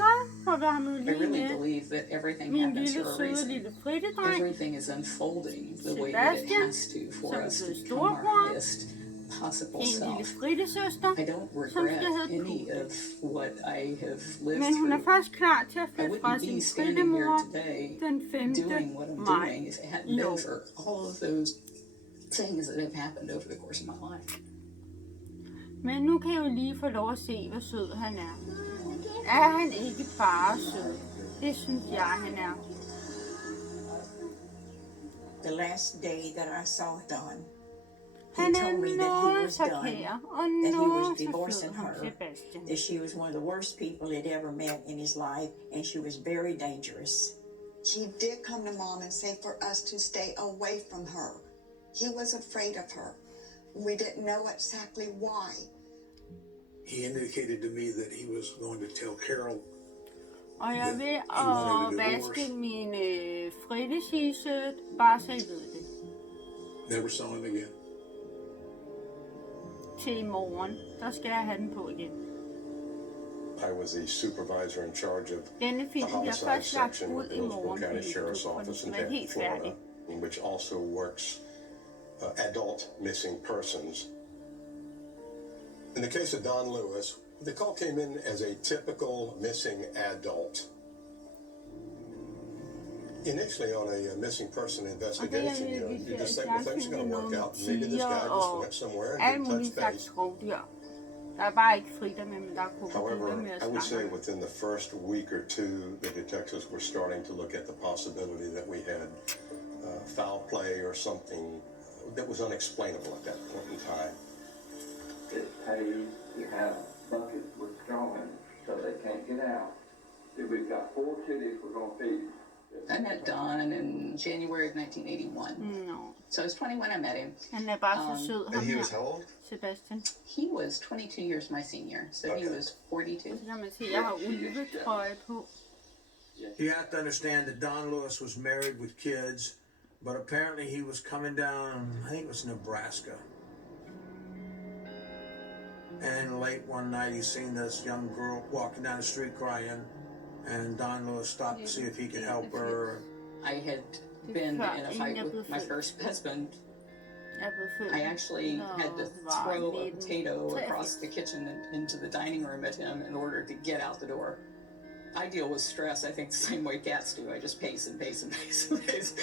så får vi ham lige really med believe that everything min happens lille for a søde reason. lille frittedreng, Everything is unfolding the way that it Sebastian, has to for som er us to blevet become our storbror, highest possible en lille self. frittesøster, I don't som regret skal hedde any Putte. of what I have lived Men hun er through. først klar til at I flytte fra wouldn't sin be standing here frittemor today den 5. doing what I'm maj doing if it hadn't i been år. for all of those things that have happened over the course of my life. Men nu kan jeg jo lige få lov at se, hvor sød han er. Er han ikke bare sød? Det synes jeg, han er. The last day that I saw Don, Han he er told me that he noget was så done, kær og that he noget was så divorcing sød, ham her, Sebastian. that she was one of the worst people he'd ever met in his life, and she was very dangerous. He did come to Mom and say for us to stay away from her. He was afraid of her. We didn't know exactly why. He indicated to me that he was going to tell Carol. Og jeg vil wanted a vaske min fritte-t-shirt, bare så I ved det. Never saw him again. Til i morgen, der skal jeg have den på igen. I was the supervisor in charge of Denne the film bliver homicide først lagt section ud with i the Hillsborough morgen County på Sheriff's YouTube, Office for in den er Tampa, helt Florida, færdig. which also works adult missing persons. In the case of Don Lewis, the call came in as a typical missing adult. Initially, on a missing person investigation, you just think, well, things are going to work out. Maybe this guy just went somewhere and Alt didn't muligt touch slags base. rovdyr. Der er bare ikke fritter med, men der er krokodiller However, med og I would say slanger. within the first week or two, the detectives were starting to look at the possibility that we had foul play or something that was unexplainable at that point in time. It pays to have buckets with straw in it so they can't get out. We've got 4 kitties we're going to feed. I met Don in January of 1981. No. So I was 20 when I met him. Han er bare så sød, ham And he was how her, old? Sebastian. He was 22 years my senior, so he Okay. was 42. Så kan man se, jeg har ulvetrøje på. You have to understand that Don Lewis was married with kids, but apparently he was coming down, I think it was Nebraska. And late one night he seen this young girl walking down the street crying, and Don Lewis stopped to see if he could help her. I had been in a fight with my first husband. Jeg er blevet født. I actually had to throw a potato across the kitchen and into the dining room at him in order to get out the door. I deal with stress, I think, the same way cats do. I just pace and pace and pace and pace.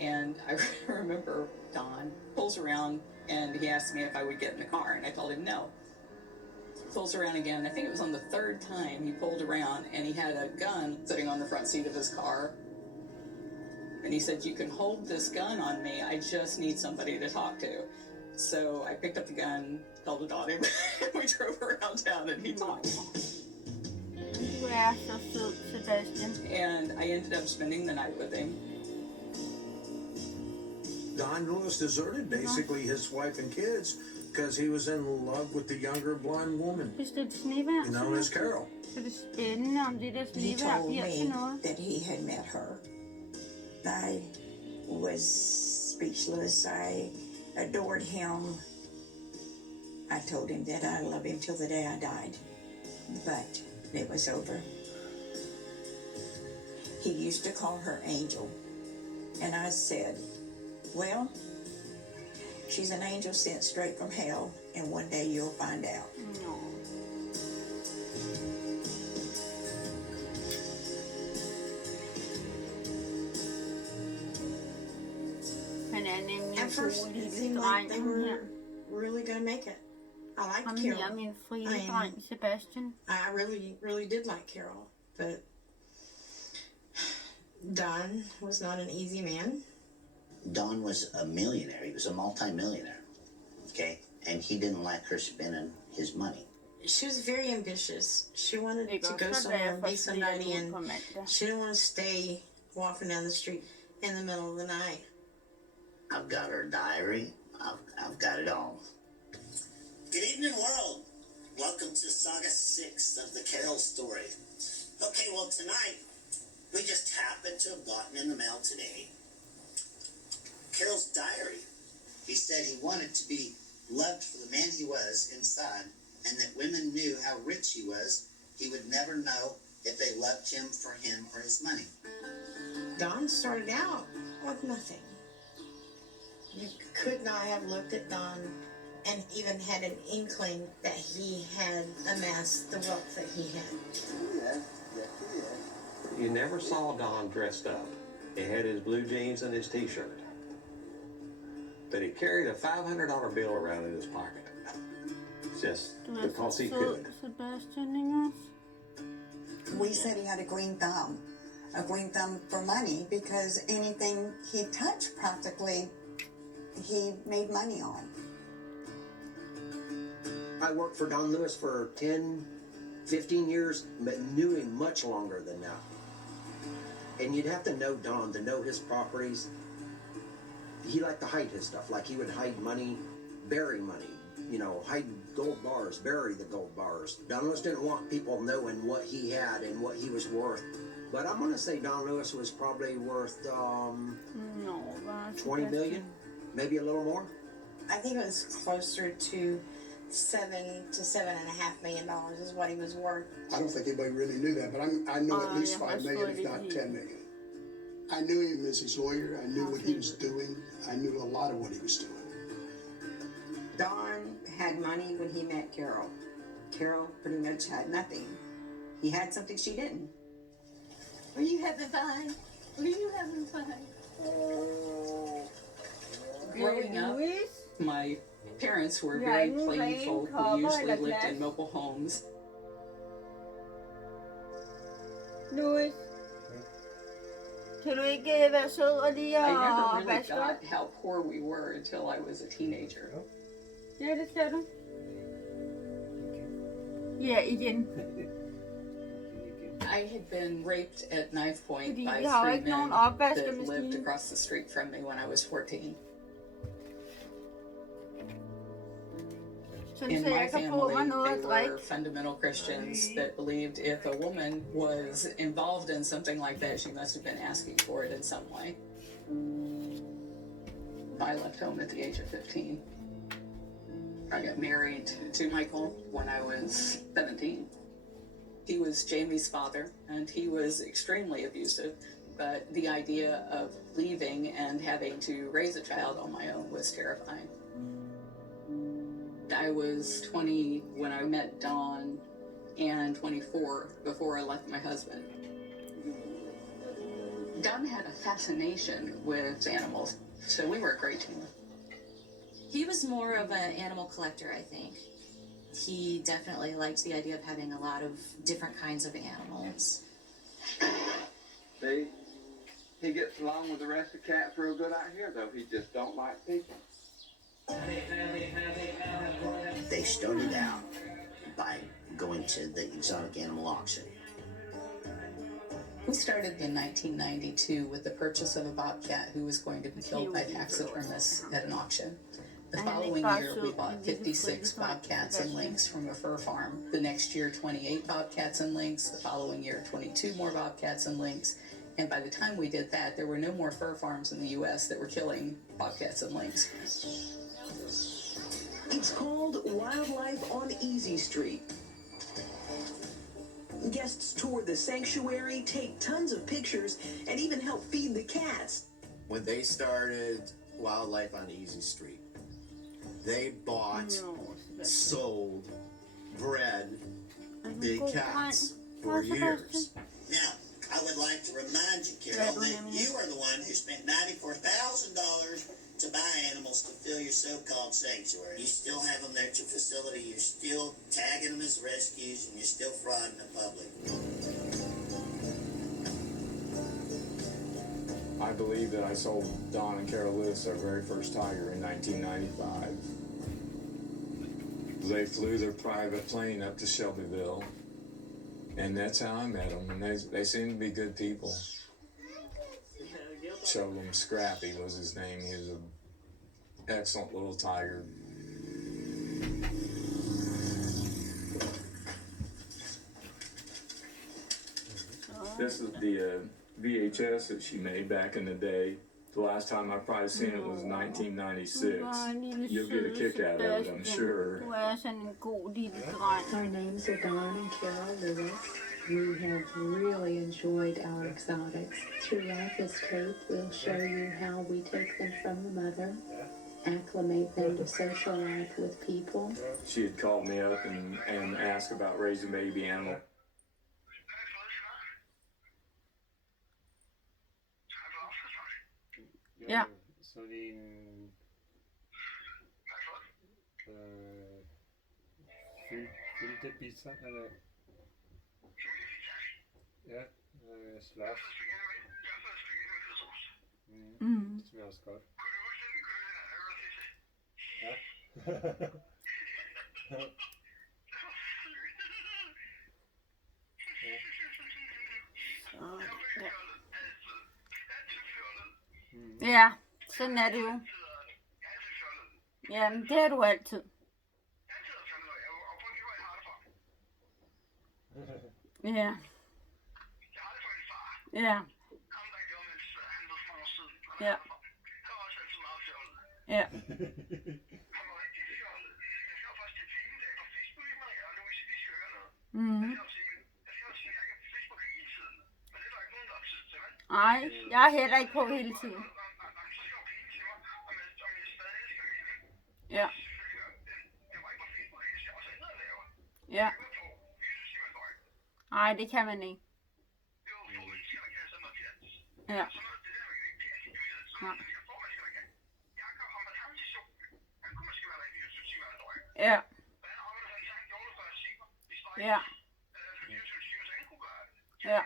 And I remember Don pulls around and he asked me if I would get in the car, and I told him no. Pulls around again. I think it was on the third time he pulled around and he had a gun sitting on the front seat of his car. And he said, "You can hold this gun on me. I just need somebody to talk to." So I picked up the gun, held it on him, and we drove around town and he talked. Du er så sød, Sebastian. And I ended up spending the night with him. Don Lewis deserted basically his wife and kids because he was in love with the younger blonde woman, Hvis det er et snevejr, known as Carol. så er det spændende, om det der He snevejr told bliver til me noget. that he had met her. I was speechless. I adored him. I told him that I love him till the day I died, but it was over. He used to call her Angel, and I said, well, she's an angel sent straight from hell, and one day you'll find out. Nå. Han er nemlig At en first, god it lille seemed dreng, like they ham her. were really going to make it. I liked Ham her, Carol. min frie dreng, Sebastian. I really did like Carol, but Don was not an easy man. Don was a millionaire. He was a multi-millionaire, okay? And he didn't like her spending his money. She was very ambitious. She wanted Det to går go så somewhere and derfor, be fordi jeg somebody, er and på mandag. she didn't want to stay walking down the street in the middle of the night. I've got her diary. I've got it all. Good evening, world. Welcome to Saga 6 of the Carol story. Okay, well, tonight, we just happened to have gotten in the mail today Carol's diary. He said he wanted to be loved for the man he was inside, and that women knew how rich he was, he would never know if they loved him for his money. Don started out with nothing. You could not have looked at Don and even had an inkling that he had amassed the wealth that he had. You never saw Don dressed up. He had his blue jeans and his t-shirt. But he carried a $500 bill around in his pocket. Just because he could. Sebastian, ikke også? We said he had a green thumb for money because anything he touched practically, he made money on. I worked for Don Lewis for 10, 15 years, but knew him much longer than that. And you'd have to know Don to know his properties. He liked to hide his stuff, like he would hide money, bury money, you know, hide gold bars, bury the gold bars. Don Lewis didn't want people knowing what he had and what he was worth. But I'm gonna say Don Lewis was probably worth 20 million, maybe a little more. I think it was closer to $7 to $7.5 million is what he was worth. I don't think anybody really knew that, but I know at least 5 million, if not 10 million. I knew him as his lawyer. I knew what he was doing. I knew a lot of what he was doing. Don had money when he met Carol. Carol pretty much had nothing. He had something she didn't. Were you having fun? Were you having fun? Growing up, my parents were very plain folk who usually lived in mobile homes. Louis, kan du ikke være sød og lige I never og really vaske op? got how poor we were until I was a teenager. Ja, det skal du. Ja, igen. I had been raped at knife point Fordi by vi har jo 3 ikke men nogen that opvaskemaskine. lived across the street from me when I was 14. Sådan In så my jeg kan få mig family, noget they at drikke. were fundamental Christians that believed if a woman was involved in something like that, she must have been asking for it in some way. I left home at the age of 15. I got married to Michael when I was 17. He was Jamie's father, and he was extremely abusive, but the idea of leaving and having to raise a child on my own was terrifying. I was 20 when I met Dawn, and 24 before I left my husband. Dawn had a fascination with animals, so we were a great team. He was more of an animal collector, I think. He definitely liked the idea of having a lot of different kinds of animals. See, he gets along with the rest of the cats real good out here, though. He just don't like people. They started out by going to the exotic animal auction. We started in 1992 with the purchase of a bobcat who was going to be killed by taxidermists at an auction. The following year, we bought 56 bobcats and lynx from a fur farm. The next year, 28 bobcats and lynx. The following year, 22 more bobcats and lynx. And by the time we did that, there were no more fur farms in the U.S. that were killing bobcats and lynx. It's called Wildlife on Easy Street. Guests tour the sanctuary, take tons of pictures, and even help feed the cats. When they started Wildlife on Easy Street, they bought, sold, bred big cats for years. Now, I would like to remind you, Carol, that you are the one who spent $94,000 to buy animals to fill your so-called sanctuary. You still have them there at your facility, you're still tagging them as rescues, and you're still frauding the public. I believe that I sold Don and Carol Lewis their very first tiger in 1995. They flew their private plane up to Shelbyville, and that's how I met them, and they seemed to be good people. Showed him Scrappy was his name. He was an excellent little tiger. This is the VHS that she made back in the day. The last time I probably seen it was 1996. You'll get a kick out of it, I'm sure. Du er sådan en god lille dreng. Our names are Don and Carol Lewis. We have really enjoyed our exotics. Throughout this tape, we'll show you how we take them from the mother, acclimate them to social life with people. She had called me up and asked about raising baby animal. Ja. Sådan en fritte pizza, eller ja, slash. Det smager også godt. Ja. Ja, sådan er det jo. Jamen, det er du altid. Ja. Ja. Ja. Ja. Mhm. Nej, jeg er heller ikke på hele tiden. Ja. Ja. Nej, det kan man ikke. Ja. Nej. Ja. Ja. Ja.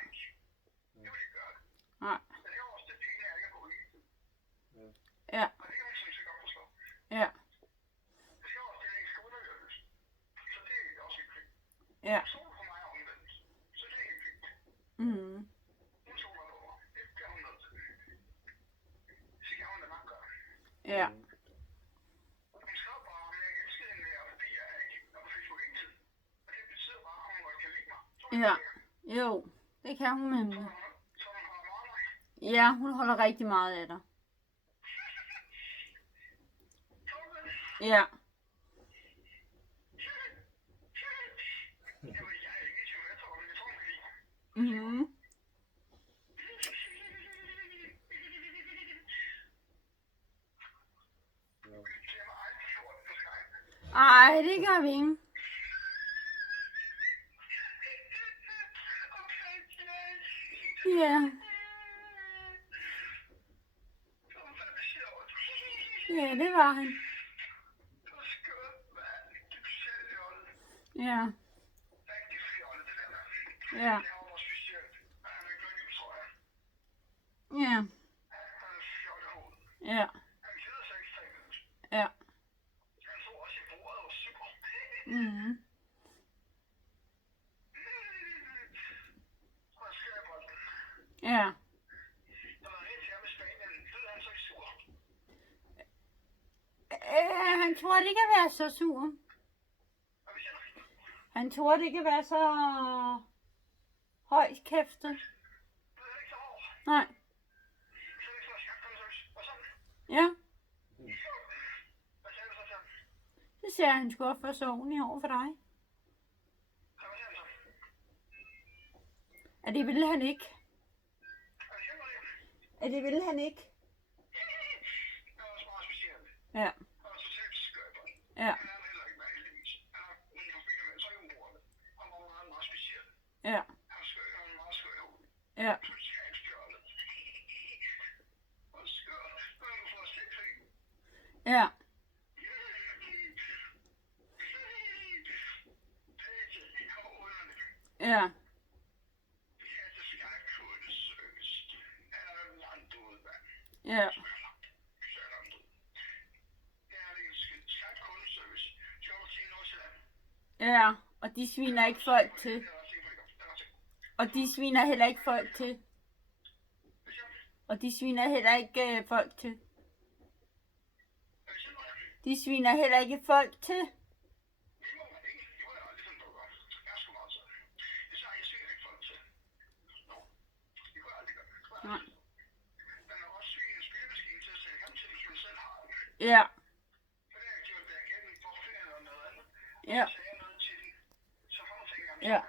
Nej. Ja. Ja. Ja. Mhm. Ja. Ja. Jo, det kan hun nemlig. Ja, hun holder rigtig meget af dig. Ja. Mhm. Ej, det gør vi ikke. Ja. Ja, det var han. Ja. Ja. Ja. Ja. Ja. Mhm. Ja. Han turde ikke være så sur. Han turde ikke være så højt kæftet. Nej. Ja. Så siger han skulle opføre sig ordentligt over for dig. Og det ville han ikke. Og det ville han ikke. Ja. Ja. Ja. Ja. Ja. Ja. Ja. Ja, og de sviner ikke folk til. Og de sviner heller ikke folk til. Og de sviner heller ikke folk til. De sviner heller ikke folk til. Nej. Ja. Ja. Ja.